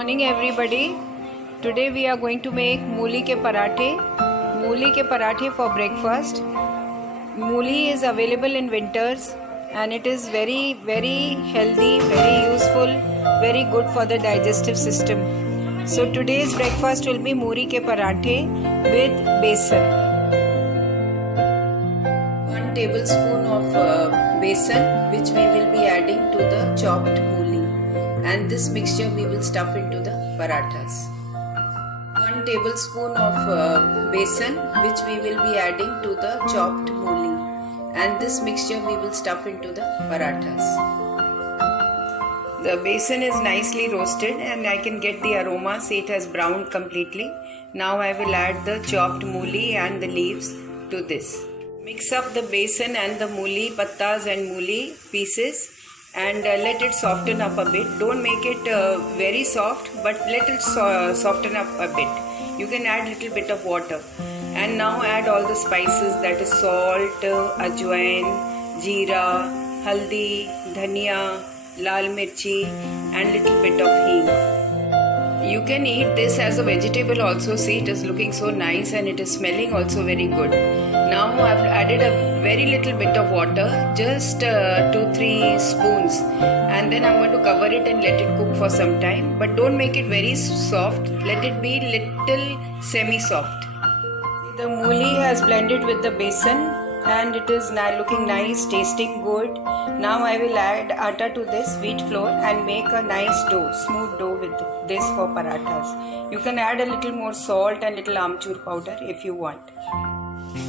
Morning everybody. Today we are going to make मूली के पराठे. मूली के पराठे for breakfast. मूली is available in winters and it is very healthy, very useful, very good for the digestive system. So today's breakfast will be मूली के पराठे with besan. 1 tablespoon of besan which we will be adding to the chopped मूली. And this mixture we will stuff into the parathas. 1 tablespoon of besan which we will be adding to the chopped mooli, and this mixture we will stuff into the parathas. The besan is nicely roasted and I can get the aroma, see it has browned completely. Now I will add the chopped mooli and the leaves to this. Mix up the besan and the mooli pattas and mooli pieces and let it soften up a bit. Don't make it very soft, but let it soften up a bit. You can add little bit of water and now add all the spices, that is salt, ajwain, jeera, haldi, dhania, lal mirchi and little bit of hing. You can eat this as a vegetable also. See, it is looking so nice and it is smelling also very good. Now I have added a very little bit of water, just 2-3 spoons, and then I am going to cover it and let it cook for some time. But don't make it very soft, let it be little semi-soft. The mooli has blended with the besan and it is now looking nice, tasting good. Now I will add atta to this, wheat flour, and make a nice dough, smooth dough with this for parathas. You can add a little more salt and little amchur powder if you want.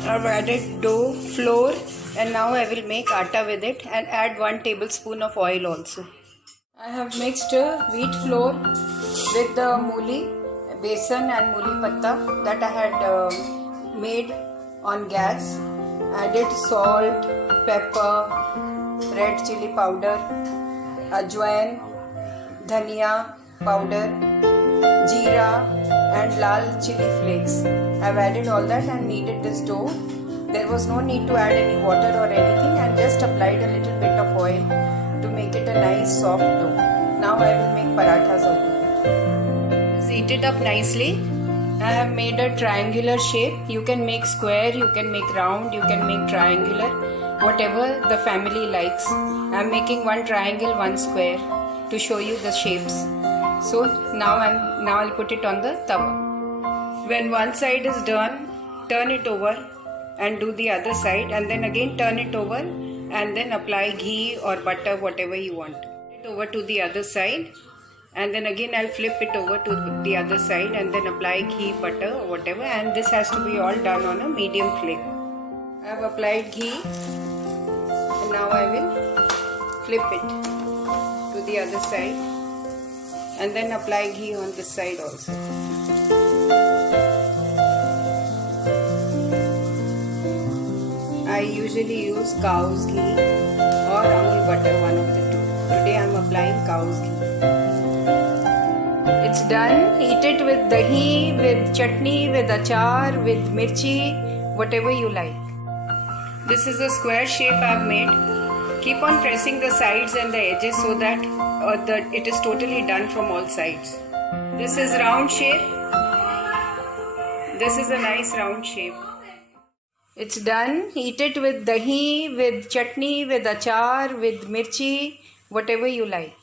I've added dough, flour, and now I will make atta with it and add 1 tablespoon of oil also. I have mixed wheat flour with the mooli, besan and mooli patta that I had made on gas. Added salt, pepper, red chili powder, ajwain, dhania powder, jeera and lal chili flakes. I have added all that and kneaded this dough. There was no need to add any water or anything, and just applied a little bit of oil to make it a nice soft dough. Now I will make parathas out of it. Heat it up nicely. I have made a triangular shape. You can make square, you can make round, you can make triangular, whatever the family likes. I am making 1 triangle, 1 square to show you the shapes. So now I'll put it on the tawa. When one side is done, turn it over and do the other side, and then again turn it over and then apply ghee or butter, whatever you want. It over to the other side. And then again I'll flip it over to the other side and then apply ghee, butter or whatever, and this has to be all done on a medium flame. I have applied ghee and now I will flip it to the other side and then apply ghee on this side also. I usually use cow's ghee or Amul butter, one of the two. Today I am applying cow's ghee. It's done. Eat it with dahi, with chutney, with achar, with mirchi, whatever you like. This is a square shape I have made. Keep on pressing the sides and the edges so that it is totally done from all sides. This is round shape. This is a nice round shape. It's done. Eat it with dahi, with chutney, with achar, with mirchi, whatever you like.